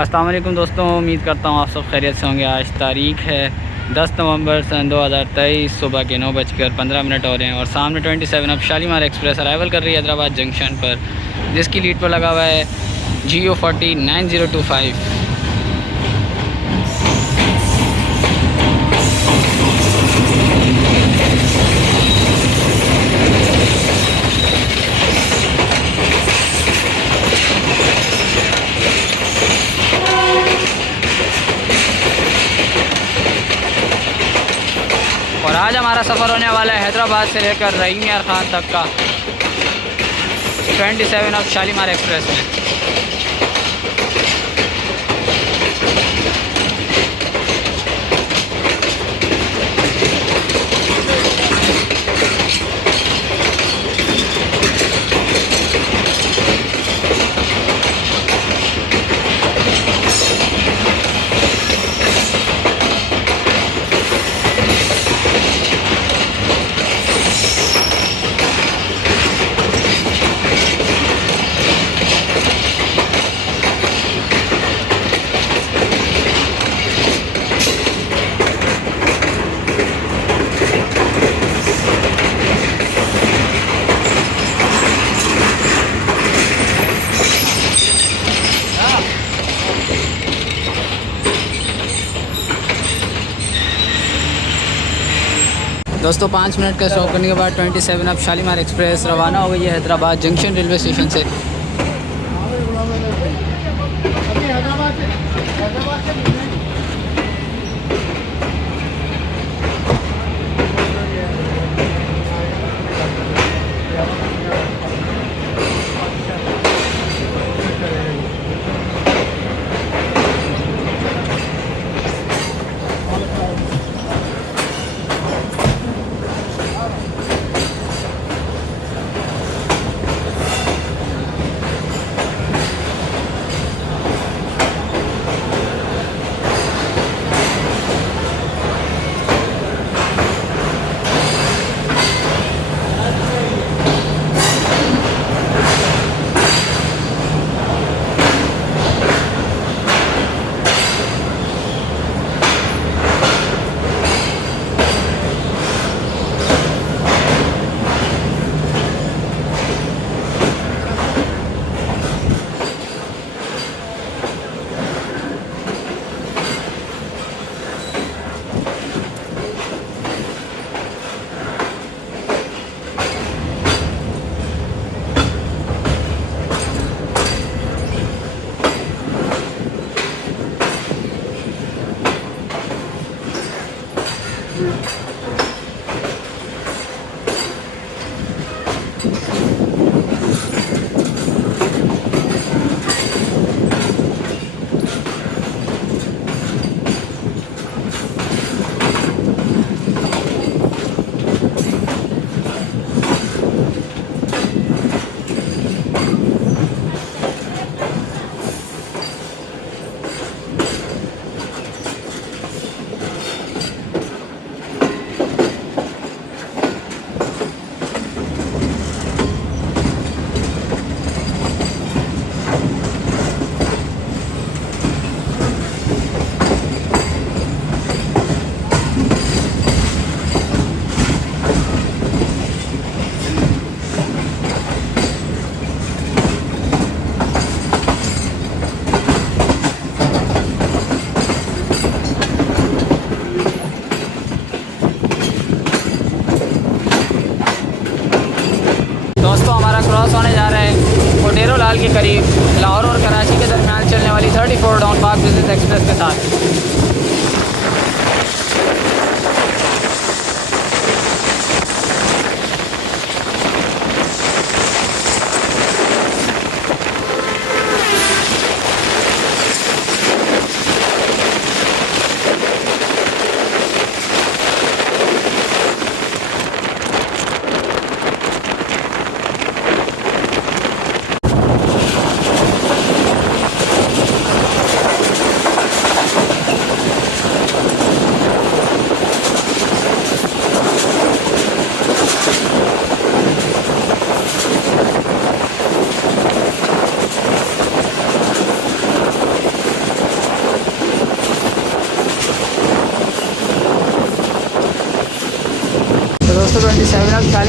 अस्सलाम वालेकुम दोस्तों, उम्मीद करता हूँ आप सब खैरियत से होंगे। आज तारीख़ है 10 नवंबर सन 2023, सुबह के 9:15 हो रहे हैं और सामने 27 अब शालीमार एक्सप्रेस अराइवल कर रही है हैदराबाद जंक्शन पर, जिसकी लीड पर लगा हुआ है GO40 9025। और आज हमारा सफ़र होने वाला है हैदराबाद से लेकर रहीम यार ख़ान तक का 27 ऑफ शालीमार एक्सप्रेस में। दोस्तों 5 मिनट का स्टॉप करने के बाद 27 अब शालीमार एक्सप्रेस रवाना हो गई है हैदराबाद जंक्शन रेलवे स्टेशन से। क्रॉस होने जा रहे हैं कोटेरो लाल के करीब लाहौर और कराची के दरमियान चलने वाली 34 डाउन पार्क बिजनेस एक्सप्रेस के साथ।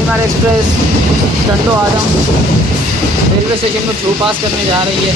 शालीमार एक्सप्रेस टंडो आदम रेलवे स्टेशन को थ्रू पास करने जा रही है।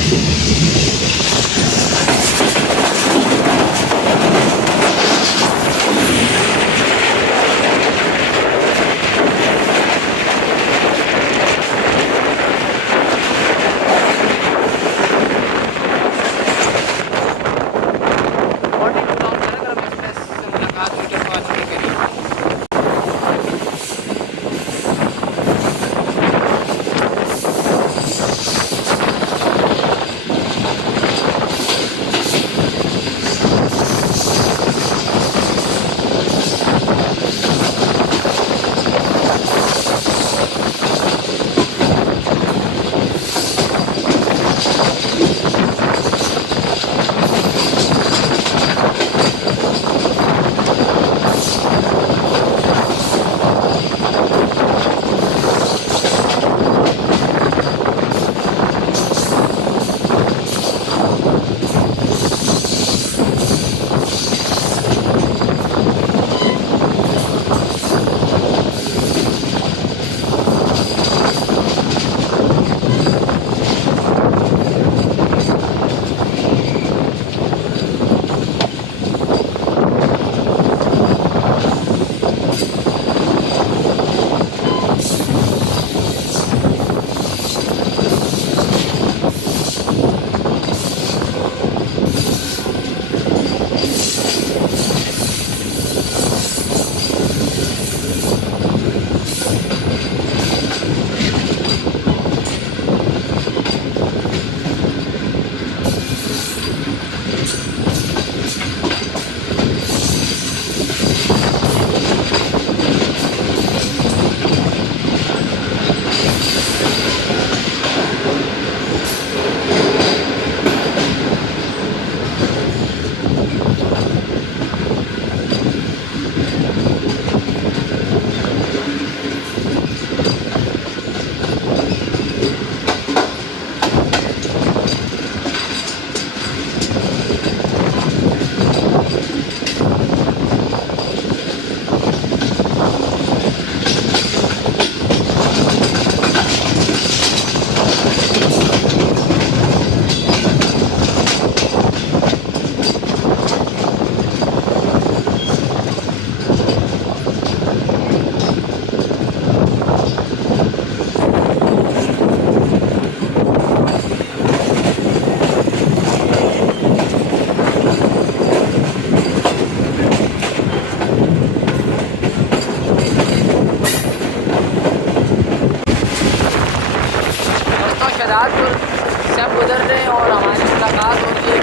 से हम गुजर रहे हैं और हमारी मुलाकात हो रही है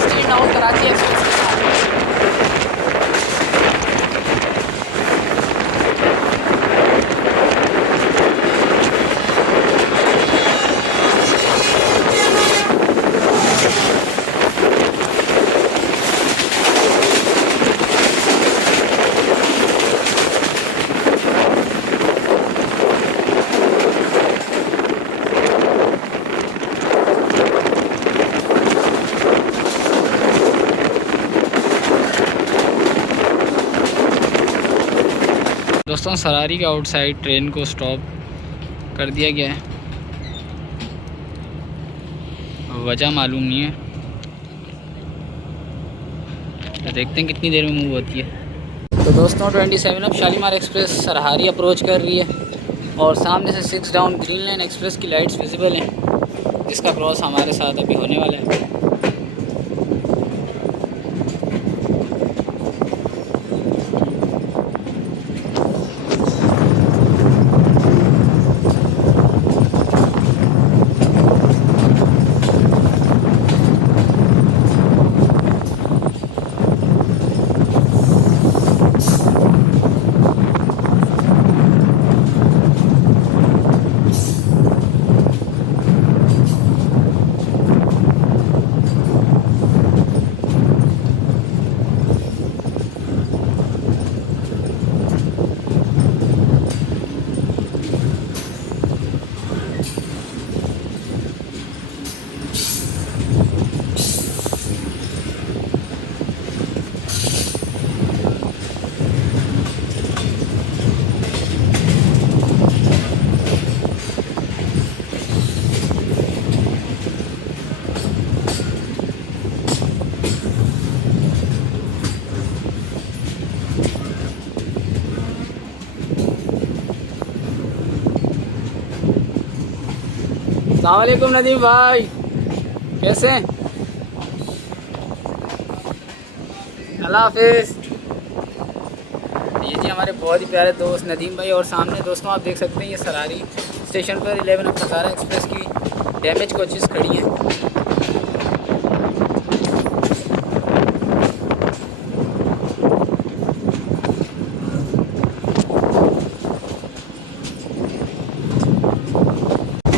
16 नाउ कराची एक्सप्रेस के साथ। दोस्तों सरारी के आउटसाइड ट्रेन को स्टॉप कर दिया गया है, वजह मालूम नहीं है, तो देखते हैं कितनी देर में मूव होती है। तो दोस्तों 27 अब शालीमार एक्सप्रेस सरारी अप्रोच कर रही है और सामने से 6 डाउन ग्रीन लाइन एक्सप्रेस की लाइट्स विजिबल हैं, जिसका क्रॉस हमारे साथ अभी होने वाला है। अस्सलाम वालेकुम नदीम भाई, कैसे हैं? अल्लाह हाफिज़। ये जी हमारे बहुत ही प्यारे दोस्त नदीम भाई। और सामने दोस्तों आप देख सकते हैं ये सरारी स्टेशन पर 11 खसारा एक्सप्रेस की डैमेज कोचेस खड़ी हैं।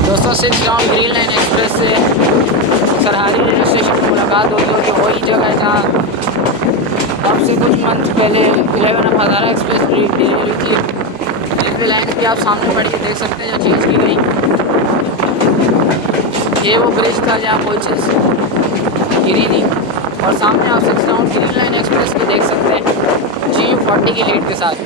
दोस्तों सिंध गाँव ग्रीन लाइन एक्सप्रेस से सरहारी रेलवे स्टेशन पर मुलाकात होगी और ये वही जगह है जहाँ अब से कुछ मंथ पहले 11 हज़ारा एक्सप्रेस डिलीवरी हुई थी। रेलवे लाइन भी आप सामने पढ़ के देख सकते हैं जो चेंज की गई। ये वो ब्रिज था जहाँ कोई चीज़ गिरी थी। और सामने आप सिंध गाँव ग्रीन लाइन एक्सप्रेस भी देख सकते हैं G40 की लीड के साथ।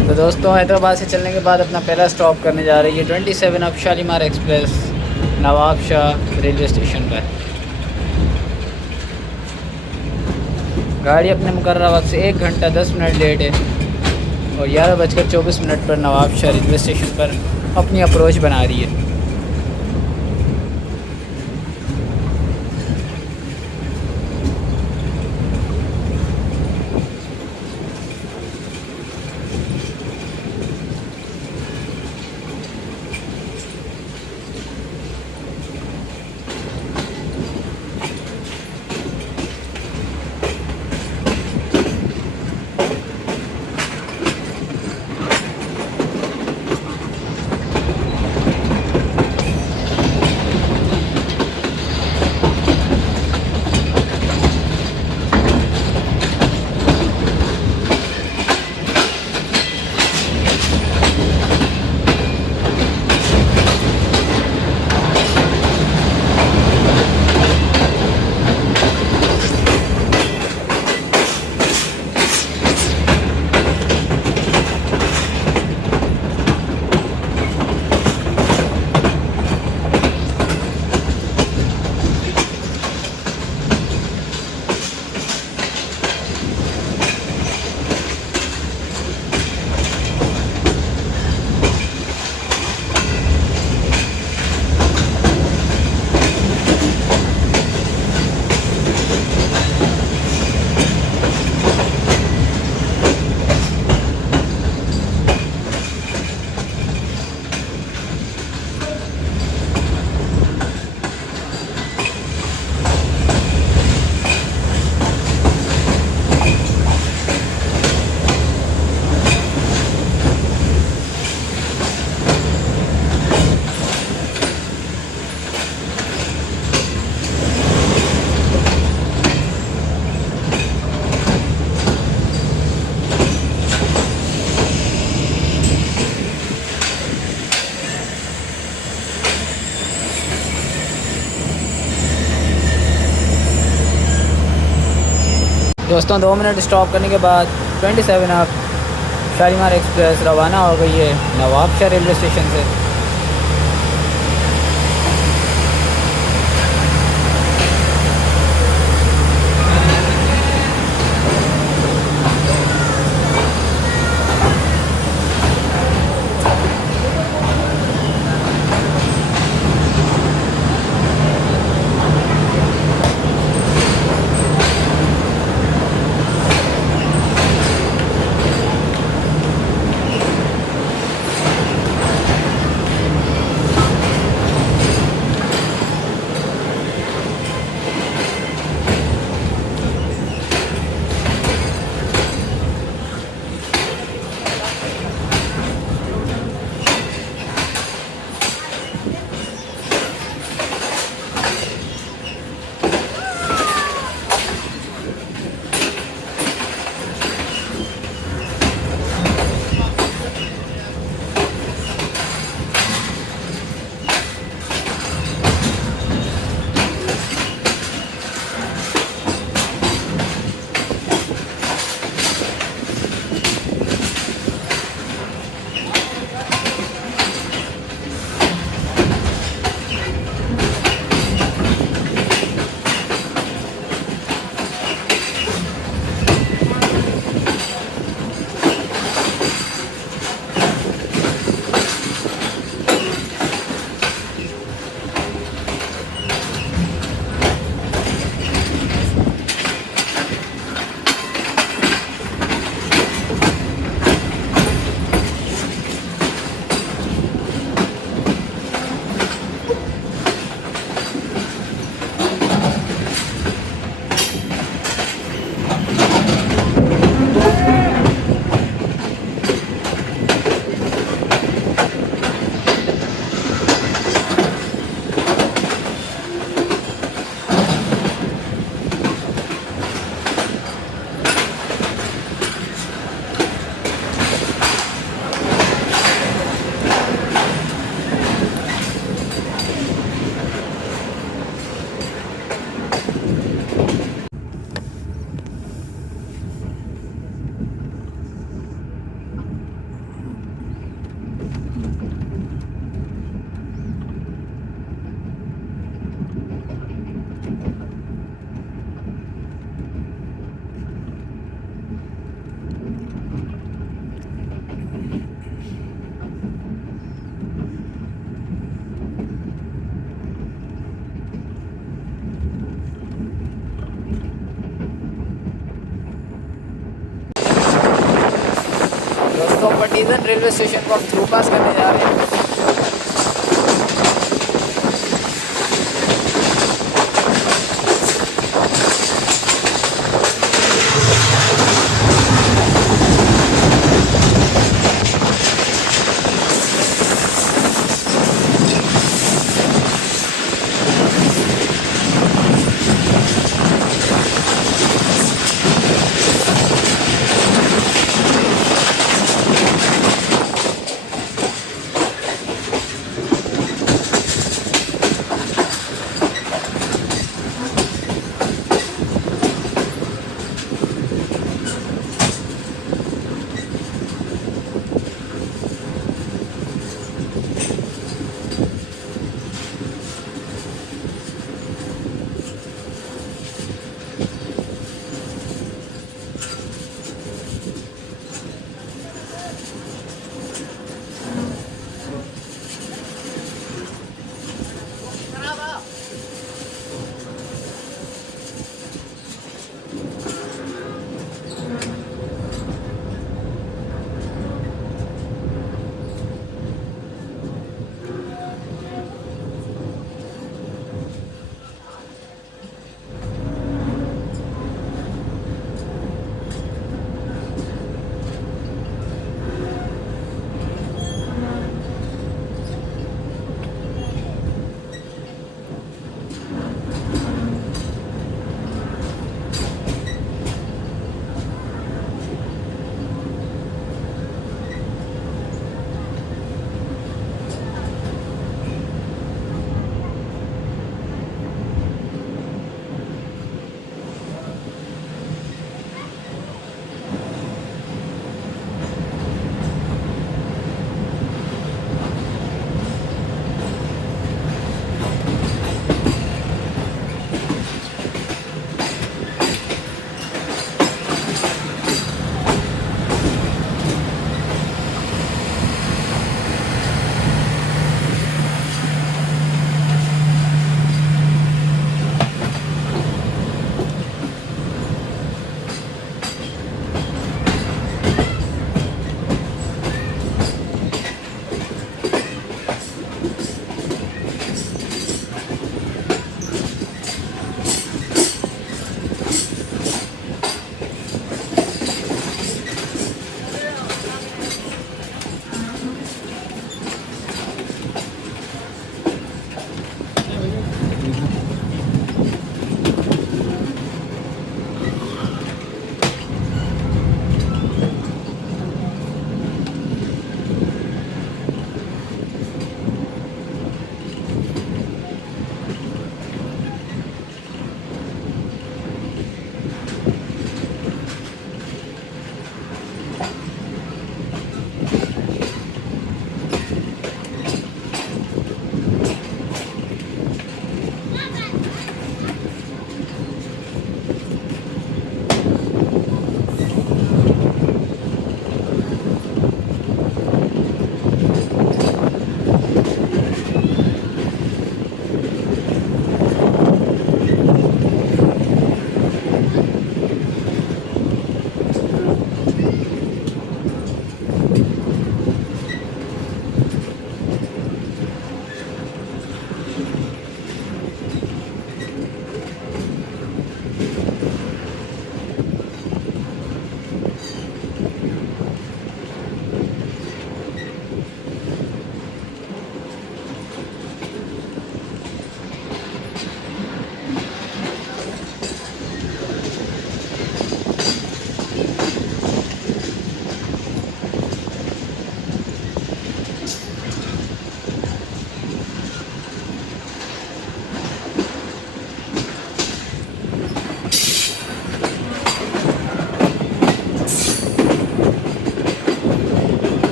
तो दोस्तों हैदराबाद से चलने के बाद अपना पहला स्टॉप करने जा रही है 27 अब शालीमार एक्सप्रेस नवाब शाह रेलवे स्टेशन पर। गाड़ी अपने मुकर्रर वक्त से 1 घंटा 10 मिनट लेट है और 11:24 पर नवाब शाह रेलवे स्टेशन पर अपनी अप्रोच बना रही है। दोस्तों 2 मिनट स्टॉप करने के बाद 27 अब शालीमार एक्सप्रेस रवाना हो गई है नवाब शाह रेलवे स्टेशन से। आर्टिजन रेलवे स्टेशन को हम थ्रू पास करने जा रहे हैं।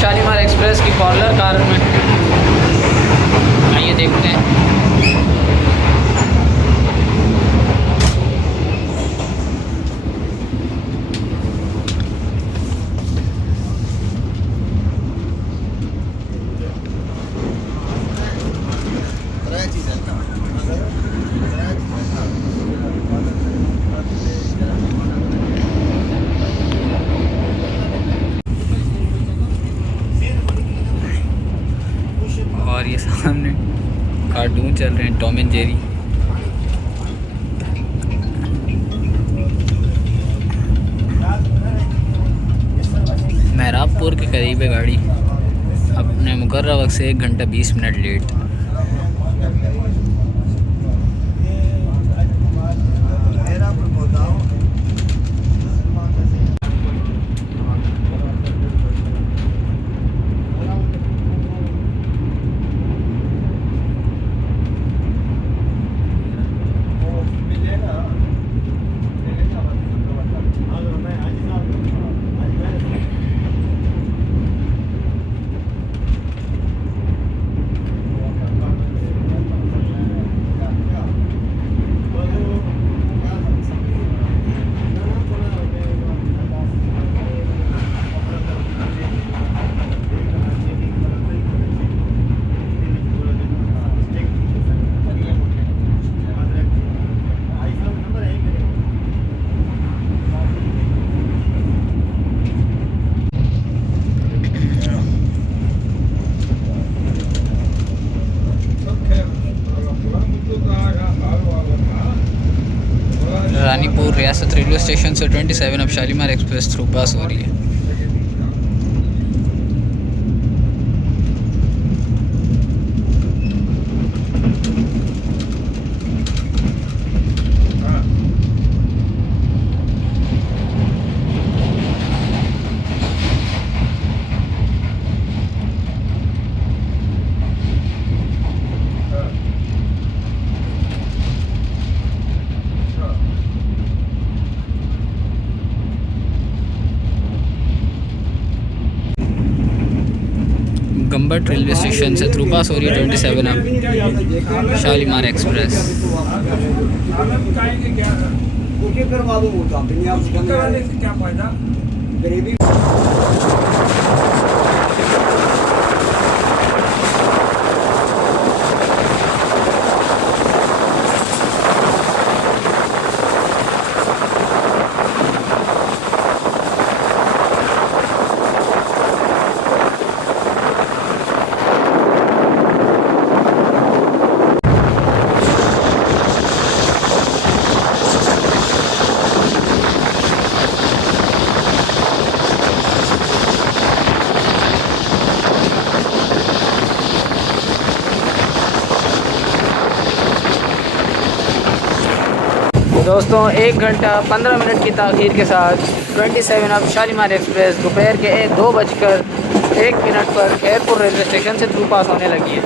शालीमार एक्सप्रेस की पार्लर कार में। आइए देखते हैं। चल रहे हैं, टॉम एंड जेरी। महराबपुर के करीब है गाड़ी, अपने मुकर्रर वक्त से 1 घंटा 20 मिनट लेट। रानीपुर रियासत रेलवे स्टेशन से 27 अब शालीमार एक्सप्रेस थ्रू पास हो रही है। गंबट रेलवे स्टेशन से थ्रू पास हो रही है 27 अब शालीमार एक्सप्रेस। दोस्तों 1 घंटा 15 मिनट की ताख़ीर के साथ 27 अब शालीमार एक्सप्रेस दोपहर के 2:01 पर एयरपोर्ट रेलवे स्टेशन से थ्रू पास होने लगी है।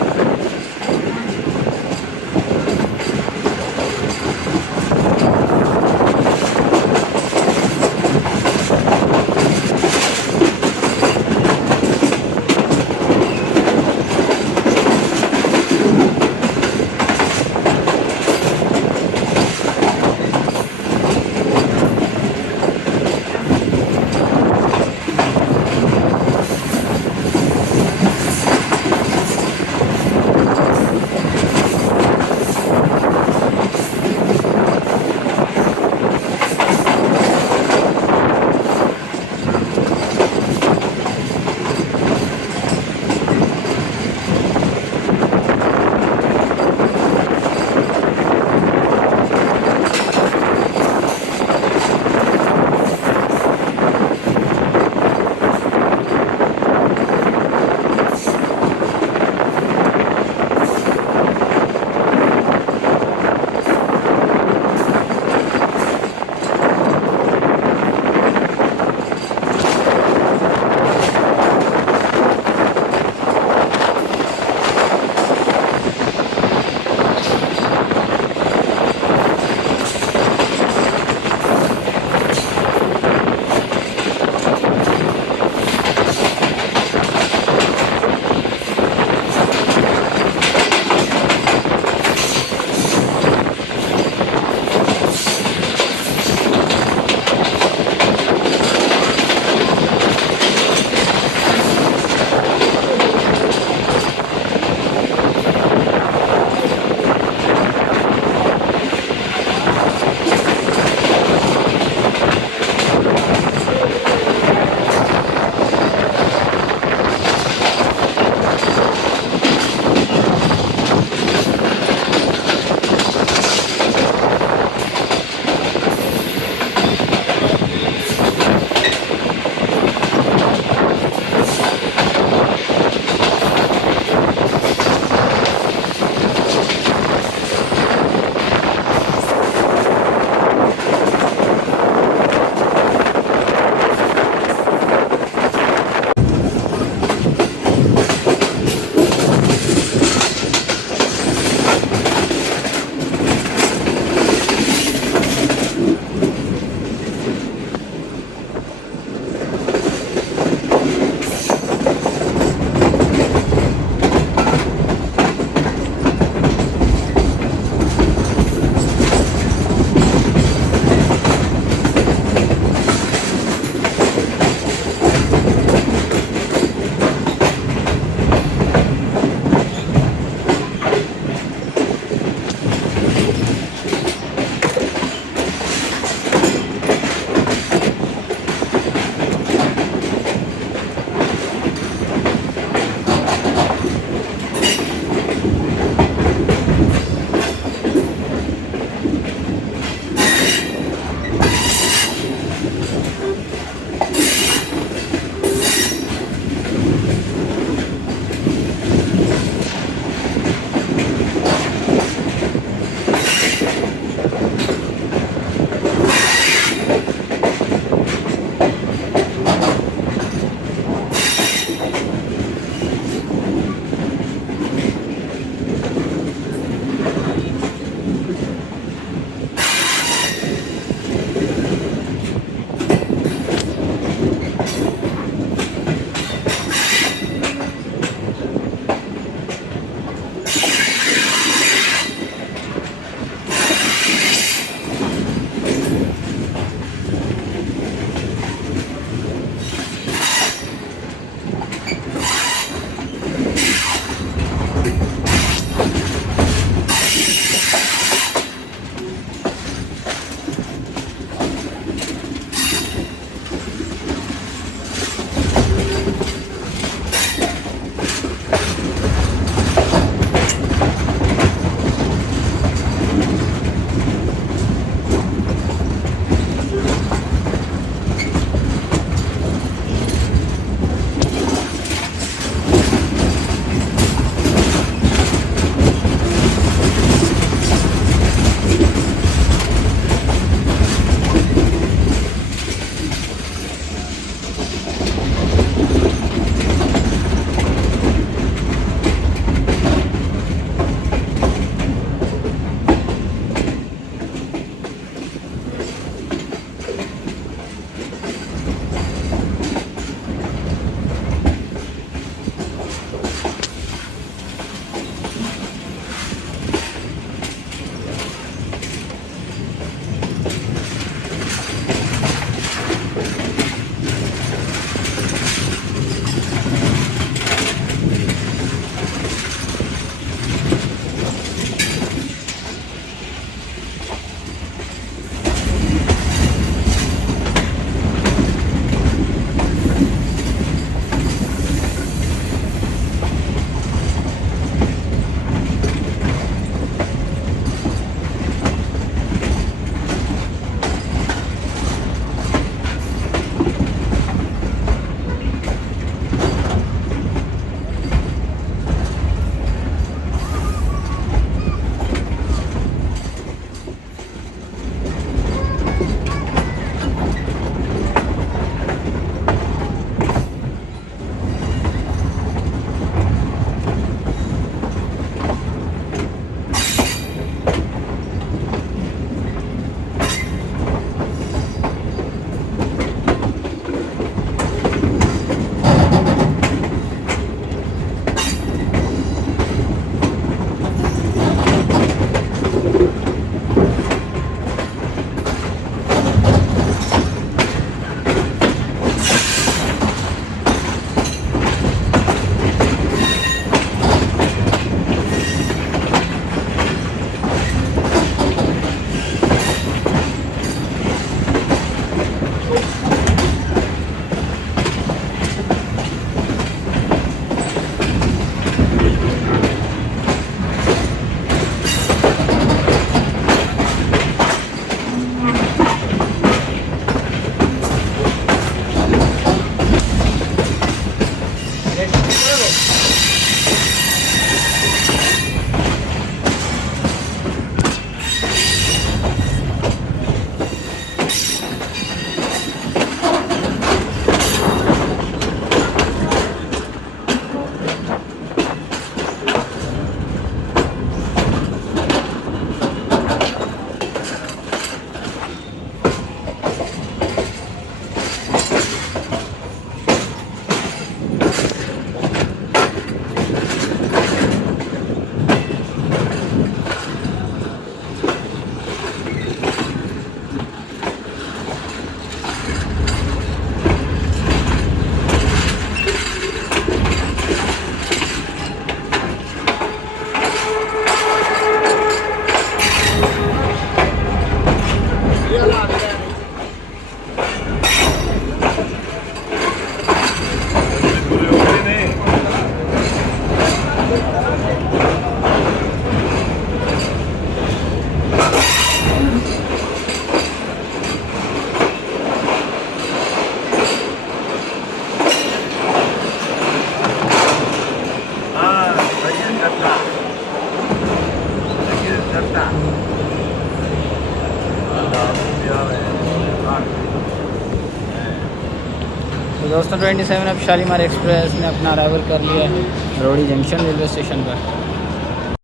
तो दोस्तों 27 अब शालीमार एक्सप्रेस ने अपना अराइवल कर लिया है रोड़ी जंक्शन रेलवे स्टेशन पर।